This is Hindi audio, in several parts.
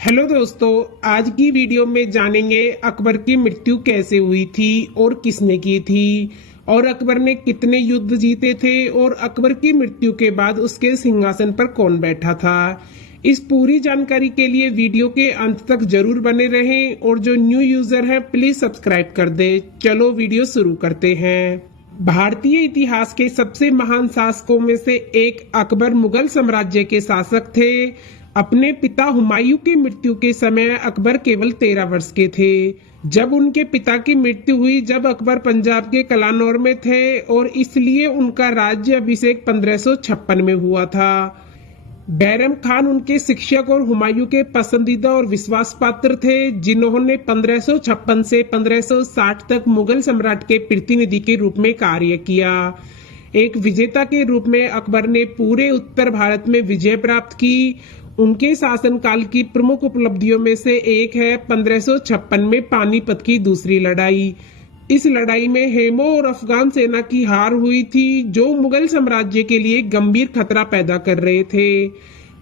हेलो दोस्तों, आज की वीडियो में जानेंगे अकबर की मृत्यु कैसे हुई थी और किसने की थी, और अकबर ने कितने युद्ध जीते थे और अकबर की मृत्यु के बाद उसके सिंहासन पर कौन बैठा था। इस पूरी जानकारी के लिए वीडियो के अंत तक जरूर बने रहें और जो न्यू यूजर है प्लीज सब्सक्राइब कर दे। चलो वीडियो शुरू करते हैं। भारतीय इतिहास के सबसे महान शासकों में से एक अकबर मुगल साम्राज्य के शासक थे। अपने पिता हुमायूं की मृत्यु के समय अकबर केवल 13 वर्ष के थे जब उनके पिता की मृत्यु हुई, जब अकबर पंजाब के कलानौर में थे, और इसलिए उनका राज्य अभिषेक 1556 में हुआ था। बैरम खान उनके शिक्षक और हुमायूं के पसंदीदा और विश्वास पात्र थे, जिन्होंने 1556 से 1560 तक मुगल सम्राट के प्रतिनिधि के रूप में कार्य किया। एक विजेता के रूप में अकबर ने पूरे उत्तर भारत में विजय प्राप्त की। उनके शासनकाल की प्रमुख उपलब्धियों में से एक है 1556 में पानीपत की दूसरी लड़ाई। इस लड़ाई में हेमो और अफगान सेना की हार हुई थी, जो मुगल साम्राज्य के लिए गंभीर खतरा पैदा कर रहे थे।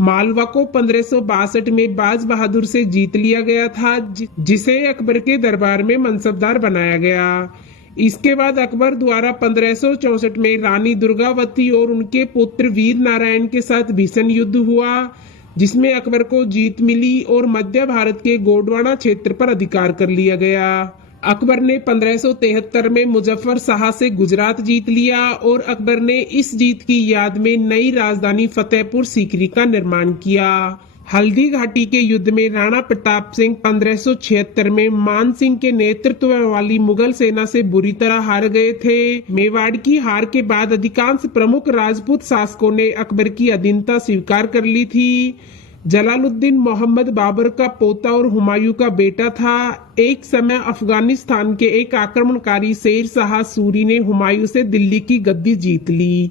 मालवा को 1562 में बाज बहादुर से जीत लिया गया था, जिसे अकबर के दरबार में मनसबदार बनाया गया। इसके बाद अकबर द्वारा 1564 में रानी दुर्गावती और उनके पुत्र वीर नारायण के साथ भीषण युद्ध हुआ, जिसमें अकबर को जीत मिली और मध्य भारत के गोंडवाना क्षेत्र पर अधिकार कर लिया गया। अकबर ने 1573 में मुजफ्फर शाह से गुजरात जीत लिया और अकबर ने इस जीत की याद में नई राजधानी फतेहपुर सीकरी का निर्माण किया। हल्दी घाटी के युद्ध में राणा प्रताप सिंह 1576 में मान सिंह के नेतृत्व वाली मुगल सेना से बुरी तरह हार गए थे। मेवाड़ की हार के बाद अधिकांश प्रमुख राजपूत शासकों ने अकबर की अधीनता स्वीकार कर ली थी। जलालुद्दीन मोहम्मद बाबर का पोता और हुमायूं का बेटा था। एक समय अफगानिस्तान के एक आक्रमणकारी शेर शाह सूरी ने हुमायूं से दिल्ली की गद्दी जीत ली।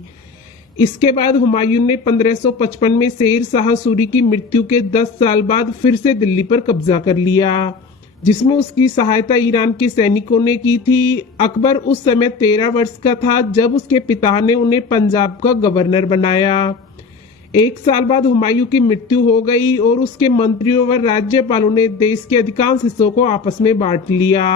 इसके बाद हुमायूं ने 1555 में शेर शाह सूरी की मृत्यु के 10 साल बाद फिर से दिल्ली पर कब्जा कर लिया, जिसमें उसकी सहायता ईरान के सैनिकों ने की थी। अकबर उस समय 13 वर्ष का था जब उसके पिता ने उन्हें पंजाब का गवर्नर बनाया। एक साल बाद हुमायूं की मृत्यु हो गई और उसके मंत्रियों व राज्यपालों ने देश के अधिकांश हिस्सों को आपस में बांट लिया।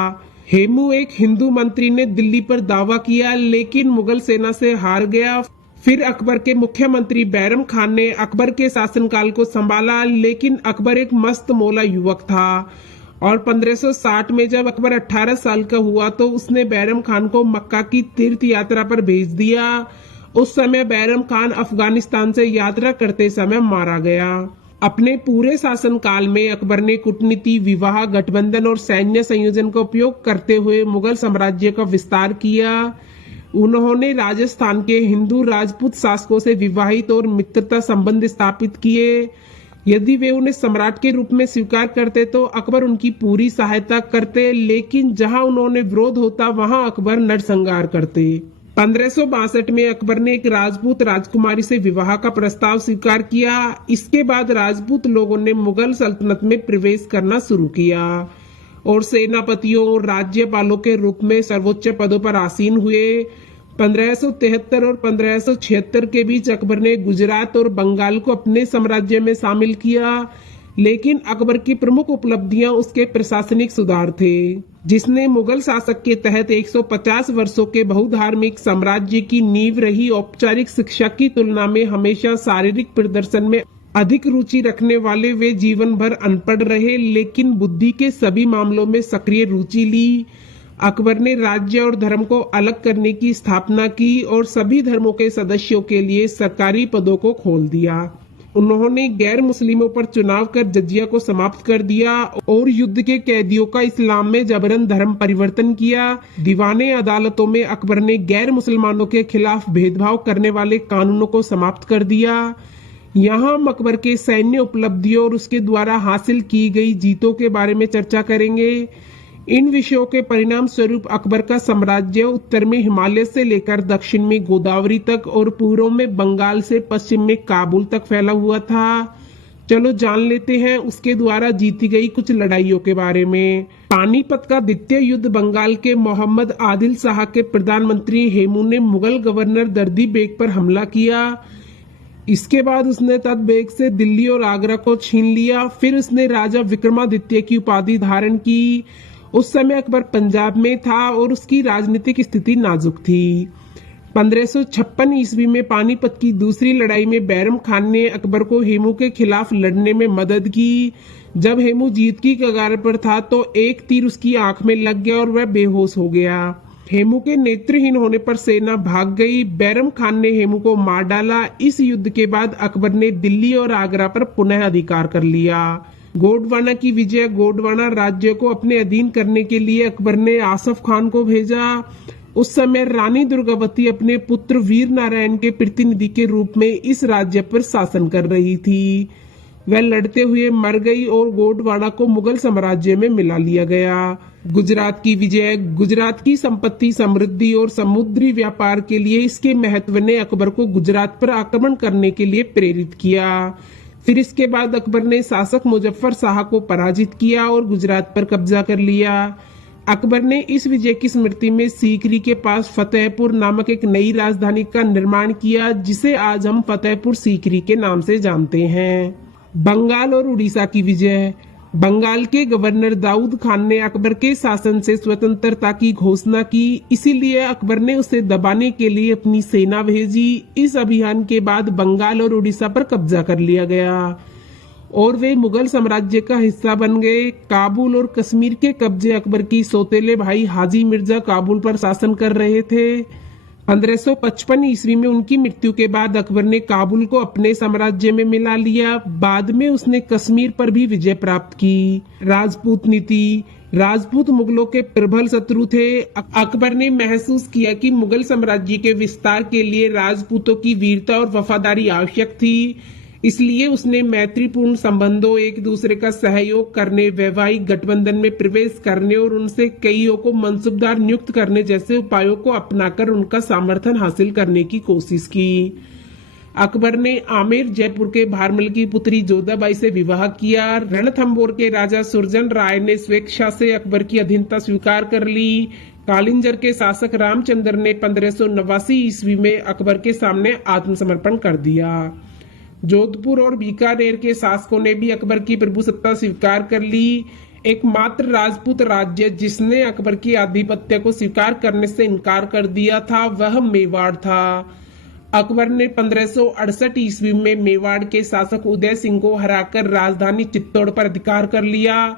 हेमू, एक हिंदू मंत्री, ने दिल्ली पर दावा किया, लेकिन मुगल सेना से हार गया। फिर अकबर के मुख्यमंत्री बैरम खान ने अकबर के शासनकाल को संभाला, लेकिन अकबर एक मस्त मौला युवक था और 1560 में जब अकबर 18 साल का हुआ तो उसने बैरम खान को मक्का की तीर्थ यात्रा पर भेज दिया। उस समय बैरम खान अफगानिस्तान से यात्रा करते समय मारा गया। अपने पूरे शासनकाल में अकबर ने कूटनीति, विवाह, गठबंधन और सैन्य संयोजन का उपयोग करते हुए मुगल साम्राज्य का विस्तार किया। उन्होंने राजस्थान के हिंदू राजपूत शासकों से विवाहित और मित्रता संबंध स्थापित किए। यदि वे उन्हें सम्राट के रूप में स्वीकार करते तो अकबर उनकी पूरी सहायता करते, लेकिन जहां उन्होंने विरोध होता वहां अकबर नरसंहार करते। 1562 में अकबर ने एक राजपूत राजकुमारी से विवाह का प्रस्ताव स्वीकार किया। इसके बाद राजपूत लोगों ने मुगल सल्तनत में प्रवेश करना शुरू किया और सेनापतियों और राज्यपालों के रूप में सर्वोच्च पदों पर आसीन हुए। 1573 और 1576 के बीच अकबर ने गुजरात और बंगाल को अपने साम्राज्य में शामिल किया, लेकिन अकबर की प्रमुख उपलब्धियां उसके प्रशासनिक सुधार थे, जिसने मुगल शासक के तहत 150 वर्षों के बहुधार्मिक साम्राज्य की नींव रही। औपचारिक शिक्षा की तुलना में हमेशा शारीरिक प्रदर्शन में अधिक रुचि रखने वाले वे जीवन भर अनपढ़ रहे, लेकिन बुद्धि के सभी मामलों में सक्रिय रुचि ली। अकबर ने राज्य और धर्म को अलग करने की स्थापना की और सभी धर्मों के सदस्यों के लिए सरकारी पदों को खोल दिया। उन्होंने गैर मुस्लिमों पर चुनाव कर जजिया को समाप्त कर दिया और युद्ध के कैदियों का इस्लाम में जबरन धर्म परिवर्तन किया। दीवाने अदालतों में अकबर ने गैर मुसलमानों के खिलाफ भेदभाव करने वाले कानूनों को समाप्त कर दिया। यहाँ हम अकबर के सैन्य उपलब्धियों और उसके द्वारा हासिल की गई जीतों के बारे में चर्चा करेंगे। इन विषयों के परिणाम स्वरूप अकबर का साम्राज्य उत्तर में हिमालय से लेकर दक्षिण में गोदावरी तक और पूर्व में बंगाल से पश्चिम में काबुल तक फैला हुआ था। चलो जान लेते हैं उसके द्वारा जीती गई कुछ लड़ाइयों के बारे में। पानीपत का द्वितीय युद्ध बंगाल के मोहम्मद आदिल शाह के प्रधानमंत्री हेमू ने मुगल गवर्नर दर्दी बेग पर हमला किया। इसके बाद उसने तदबेग से दिल्ली और आगरा को छीन लिया। फिर उसने राजा विक्रमादित्य की उपाधि धारण की। उस समय अकबर पंजाब में था और उसकी राजनीतिक स्थिति नाजुक थी। 1556 ईस्वी में पानीपत की दूसरी लड़ाई में बैरम खान ने अकबर को हेमू के खिलाफ लड़ने में मदद की। जब हेमू जीत की कगार पर था तो एक तीर उसकी आंख में लग गया और वह बेहोश हो गया। हेमू के नेत्रहीन होने पर सेना भाग गई। बैरम खान ने हेमू को मार डाला। इस युद्ध के बाद अकबर ने दिल्ली और आगरा पर पुनः अधिकार कर लिया। गोंडवाना की विजय। गोंडवाना राज्य को अपने अधीन करने के लिए अकबर ने आसफ खान को भेजा। उस समय रानी दुर्गावती अपने पुत्र वीर नारायण के प्रतिनिधि के रूप में इस राज्य पर शासन कर रही थी। वह लड़ते हुए मर गई और गोंडवाना को मुगल साम्राज्य में मिला लिया गया। गुजरात की विजय। गुजरात की संपत्ति, समृद्धि और समुद्री व्यापार के लिए इसके महत्व ने अकबर को गुजरात पर आक्रमण करने के लिए प्रेरित किया। फिर इसके बाद अकबर ने शासक मुजफ्फर शाह को पराजित किया और गुजरात पर कब्जा कर लिया। अकबर ने इस विजय की स्मृति में सीकरी के पास फतेहपुर नामक एक नई राजधानी का निर्माण किया, जिसे आज हम फतेहपुर सीकरी के नाम से जानते हैं। बंगाल और उड़ीसा की विजय। बंगाल के गवर्नर दाऊद खान ने अकबर के शासन से स्वतंत्रता की घोषणा की, इसीलिए अकबर ने उसे दबाने के लिए अपनी सेना भेजी। इस अभियान के बाद बंगाल और उड़ीसा पर कब्जा कर लिया गया और वे मुगल साम्राज्य का हिस्सा बन गए। काबुल और कश्मीर के कब्जे अकबर की सौतेले भाई हाजी मिर्जा काबुल पर शासन कर रहे थे। 1555 ईस्वी में उनकी मृत्यु के बाद अकबर ने काबुल को अपने साम्राज्य में मिला लिया। बाद में उसने कश्मीर पर भी विजय प्राप्त की। राजपूत नीति। राजपूत मुगलों के प्रबल शत्रु थे। अकबर ने महसूस किया कि मुगल साम्राज्य के विस्तार के लिए राजपूतों की वीरता और वफादारी आवश्यक थी। इसलिए उसने मैत्रीपूर्ण संबंधों, एक दूसरे का सहयोग करने, वैवाहिक गठबंधन में प्रवेश करने और उनसे कईयों को मनसबदार नियुक्त करने जैसे उपायों को अपनाकर उनका समर्थन हासिल करने की कोशिश की। अकबर ने आमेर जयपुर के भारमल की पुत्री जोधाबाई से विवाह किया। रणथंबोर के राजा सुरजन राय ने स्वेच्छा से अकबर की अधीनता स्वीकार कर ली। कालिंजर के शासक रामचंद्र ने 1589 ईस्वी में अकबर के सामने आत्मसमर्पण कर दिया। जोधपुर और बीकानेर के शासकों ने भी अकबर की प्रभुसत्ता स्वीकार कर ली। एकमात्र राजपूत राज्य जिसने अकबर की आधिपत्य को स्वीकार करने से इनकार कर दिया था वह मेवाड़ था। अकबर ने 1568 ईस्वी में मेवाड़ के शासक उदय सिंह को हराकर राजधानी चित्तौड़ पर अधिकार कर लिया,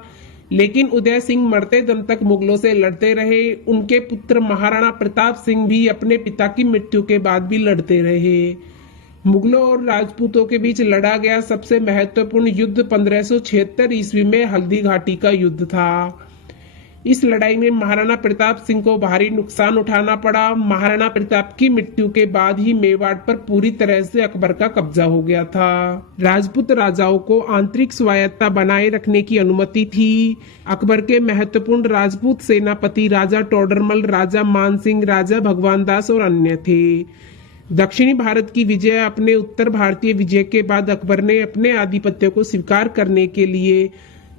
लेकिन उदय सिंह मरते दम तक मुगलों से लड़ते रहे। उनके पुत्र महाराणा प्रताप सिंह भी अपने पिता की मृत्यु के बाद भी लड़ते रहे। मुगलों और राजपूतों के बीच लड़ा गया सबसे महत्वपूर्ण युद्ध 1576 ईस्वी में हल्दी घाटी का युद्ध था। इस लड़ाई में महाराणा प्रताप सिंह को भारी नुकसान उठाना पड़ा। महाराणा प्रताप की मृत्यु के बाद ही मेवाड़ पर पूरी तरह से अकबर का कब्जा हो गया था। राजपूत राजाओं को आंतरिक स्वायत्ता बनाए रखने की अनुमति थी। अकबर के महत्वपूर्ण राजपूत सेनापति राजा टोडरमल, राजा मानसिंह, राजा भगवान दास और अन्य थे। दक्षिणी भारत की विजय। अपने उत्तर भारतीय विजय के बाद अकबर ने अपने आधिपत्य को स्वीकार करने के लिए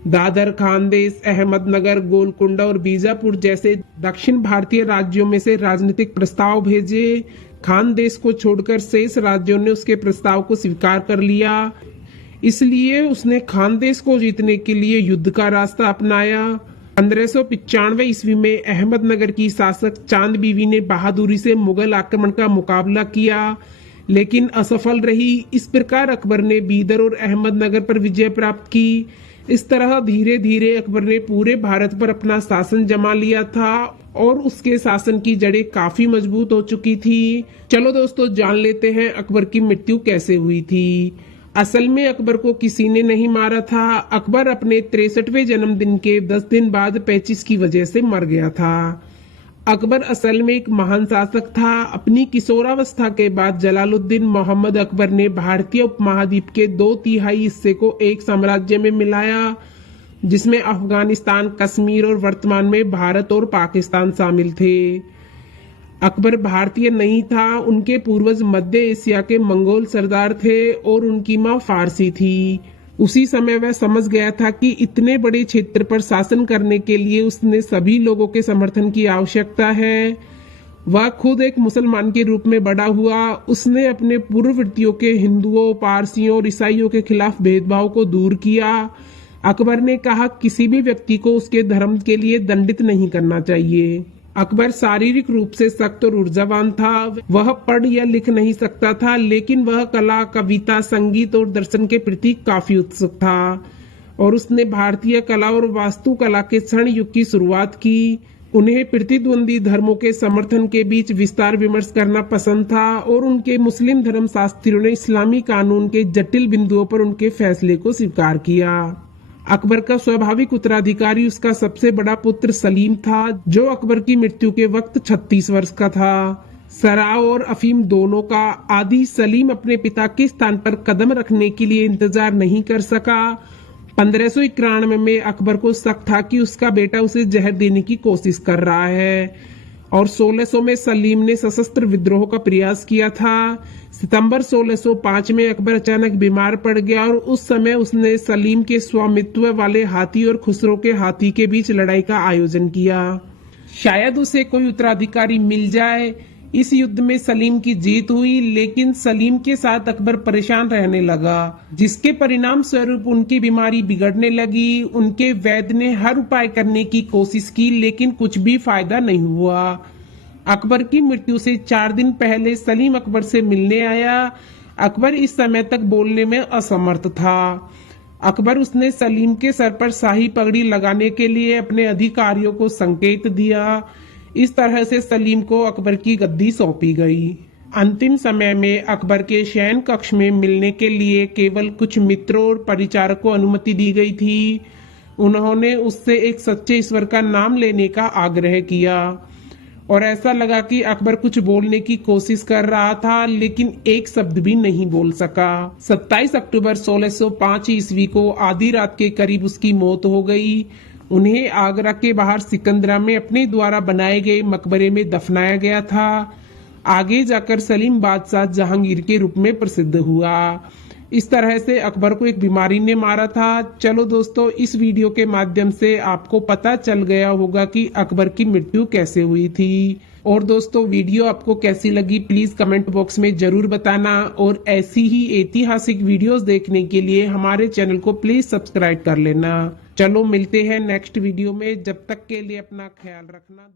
दादर, खानदेश, अहमदनगर, गोलकुंडा और बीजापुर जैसे दक्षिण भारतीय राज्यों में से राजनीतिक प्रस्ताव भेजे। खानदेश को छोड़कर शेष राज्यों ने उसके प्रस्ताव को स्वीकार कर लिया। इसलिए उसने खानदेश को जीतने के लिए युद्ध का रास्ता अपनाया। 1595 ईस्वी में अहमदनगर की शासक चांद बीवी ने बहादुरी से मुगल आक्रमण का मुकाबला किया, लेकिन असफल रही। इस प्रकार अकबर ने बीदर और अहमदनगर पर विजय प्राप्त की। इस तरह धीरे धीरे अकबर ने पूरे भारत पर अपना शासन जमा लिया था और उसके शासन की जड़ें काफी मजबूत हो चुकी थी। चलो दोस्तों, जान लेते हैं अकबर की मृत्यु कैसे हुई थी। असल में अकबर को किसी ने नहीं मारा था। अकबर अपने 63वें जन्मदिन के 10 दिन बाद पेचिश की वजह से मर गया था। अकबर असल में एक महान शासक था। अपनी किशोरावस्था के बाद जलालुद्दीन मोहम्मद अकबर ने भारतीय उपमहाद्वीप के 2/3 हिस्से को एक साम्राज्य में मिलाया, जिसमें अफगानिस्तान, कश्मीर और वर्तमान में भारत और पाकिस्तान शामिल थे। अकबर भारतीय नहीं था। उनके पूर्वज मध्य एशिया के मंगोल सरदार थे और उनकी मां फारसी थी। उसी समय वह समझ गया था कि इतने बड़े क्षेत्र पर शासन करने के लिए उसने सभी लोगों के समर्थन की आवश्यकता है। वह खुद एक मुसलमान के रूप में बड़ा हुआ। उसने अपने पूर्ववर्तियों के हिंदुओं, पारसियों और ईसाइयों के खिलाफ भेदभाव को दूर किया। अकबर ने कहा किसी भी व्यक्ति को उसके धर्म के लिए दंडित नहीं करना चाहिए। अकबर शारीरिक रूप से सख्त और ऊर्जावान था। वह पढ़ या लिख नहीं सकता था, लेकिन वह कला, कविता, संगीत और दर्शन के प्रति काफी उत्सुक था और उसने भारतीय कला और वास्तुकला के स्वर्ण युग की शुरुआत की। उन्हें प्रतिद्वंदी धर्मों के समर्थन के बीच विस्तार विमर्श करना पसंद था और उनके मुस्लिम धर्मशास्त्रियों ने इस्लामी कानून के जटिल बिंदुओं पर उनके फैसले को स्वीकार किया। अकबर का स्वाभाविक उत्तराधिकारी उसका सबसे बड़ा पुत्र सलीम था, जो अकबर की मृत्यु के वक्त 36 वर्ष का था। शराब और अफीम दोनों का आदी सलीम अपने पिता के स्थान पर कदम रखने के लिए इंतजार नहीं कर सका। 1591 में अकबर को शक था कि उसका बेटा उसे जहर देने की कोशिश कर रहा है और 1600 में सलीम ने सशस्त्र विद्रोह का प्रयास किया था। सितंबर 1605 में अकबर अचानक बीमार पड़ गया और उस समय उसने सलीम के स्वामित्व वाले हाथी और खुसरो के हाथी के बीच लड़ाई का आयोजन किया। शायद उसे कोई उत्तराधिकारी मिल जाए। इस युद्ध में सलीम की जीत हुई, लेकिन सलीम के साथ अकबर परेशान रहने लगा, जिसके परिणाम स्वरूप उनकी बीमारी बिगड़ने लगी। उनके वैद्य ने हर उपाय करने की कोशिश की, लेकिन कुछ भी फायदा नहीं हुआ। अकबर की मृत्यु से 4 दिन पहले सलीम अकबर से मिलने आया। अकबर इस समय तक बोलने में असमर्थ था। अकबर उसने सलीम के सर पर शाही पगड़ी लगाने के लिए अपने अधिकारियों को संकेत दिया। इस तरह से सलीम को अकबर की गद्दी सौंपी गई। अंतिम समय में अकबर के शयन कक्ष में मिलने के लिए केवल कुछ मित्रों और परिचारकों को अनुमति दी गई थी। उन्होंने उससे एक सच्चे ईश्वर का नाम लेने का आग्रह किया और ऐसा लगा कि अकबर कुछ बोलने की कोशिश कर रहा था, लेकिन एक शब्द भी नहीं बोल सका। 27 अक्टूबर 1605 ईस्वी को आधी रात के करीब उसकी मौत हो गई। उन्हें आगरा के बाहर सिकंदरा में अपने द्वारा बनाए गए मकबरे में दफनाया गया था। आगे जाकर सलीम बादशाह जहांगीर के रूप में प्रसिद्ध हुआ। इस तरह से अकबर को एक बीमारी ने मारा था। चलो दोस्तों, इस वीडियो के माध्यम से आपको पता चल गया होगा कि अकबर की मृत्यु कैसे हुई थी। और दोस्तों, वीडियो आपको कैसी लगी प्लीज कमेंट बॉक्स में जरूर बताना और ऐसी ही ऐतिहासिक वीडियोस देखने के लिए हमारे चैनल को प्लीज सब्सक्राइब कर लेना। चलो मिलते हैं नेक्स्ट वीडियो में, जब तक के लिए अपना ख्याल रखना।